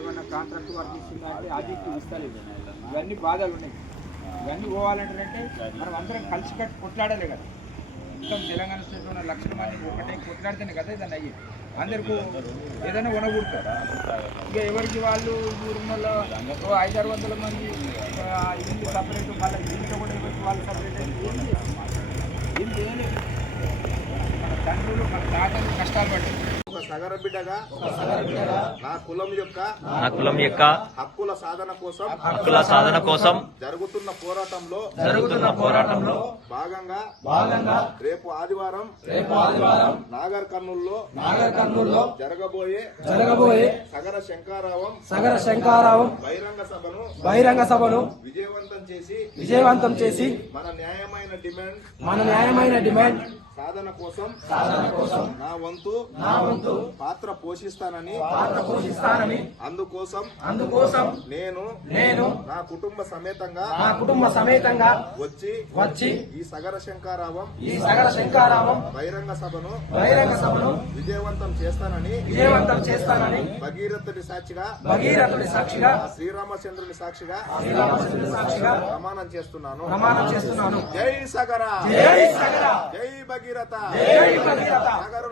ఏమైనా contract work ఇస్తుందా అంటే అది ఇస్తలేదు. ఇవన్నీ బాధలు ఉన్నాయి. ఇవన్నీ పోవాలంటే మనం అందరం కలిసి కట్టి కొట్లాడాలి కదా. మొత్తం తెలంగాణ స్టేట్లో ఉన్న లక్షల మంది ఒకటే కొట్లాడితేనే కదా ఇదన్నీ అయ్యి అందరికీ ఏదైనా ఉనగూడతారు ఇక ఎవరికి వాళ్ళు ఊరున్నలో ఐదు ఆరు వందల మంది ఇల్లు సపరేట్ వాళ్ళ ఇంట్లో కూడా ఎవరికి వాళ్ళు సపరేట్ ఏం చేయలేదు మన తండ్రులు మన తాతలు కష్టాలు పడ్డారు. ఒక సగర బిడ్డగా నా కులం యొక్క నా కులం యొక్క హక్కుల సాధన కోసం హక్కుల సాధన కోసం జరుగుతున్న పోరాటంలో జరుగుతున్న పోరాటంలో భాగంగా భాగంగా రేపు ఆదివారం రేపు ఆదివారం నాగర్ కర్నూల్లో నాగర్ కర్నూలులో జరగబోయే జరగబోయే సగర శంకారావం సగర శంకారావం బహిరంగ సభను బహిరంగ సభను విజయవంతం చేసి విజయవంతం చేసి మన న్యాయమైన డిమాండ్ మన న్యాయమైన డిమాండ్ సాధన కోసం సాధన కోసం నా వంతు నా వంతు పాత్ర పోషిస్తానని పాత్ర పోషిస్తానని అందుకోసం అందుకోసం నేను నేను నా కుటుంబ సమేతంగా నా కుటుంబ సమేతంగా వచ్చి వచ్చి ఈ సగర శంకారావం ఈ సగర శంకారావం బహిరంగ సభను బహిరంగ సభను విజయవంతం చేస్తానని విజయవంతం చేస్తానని భగీరథుడి సాక్షిగా భగీరథుడి సాక్షిగా శ్రీరామచంద్రుని సాక్షిగా శ్రీరామచంద్రుడి సాక్షిగా ప్రమాణం చేస్తున్నాను. ప్రమాణం చేస్తున్నాను. జై సగర! జై సగర! జై భగీరథ! జై భగీరథ! సగరుల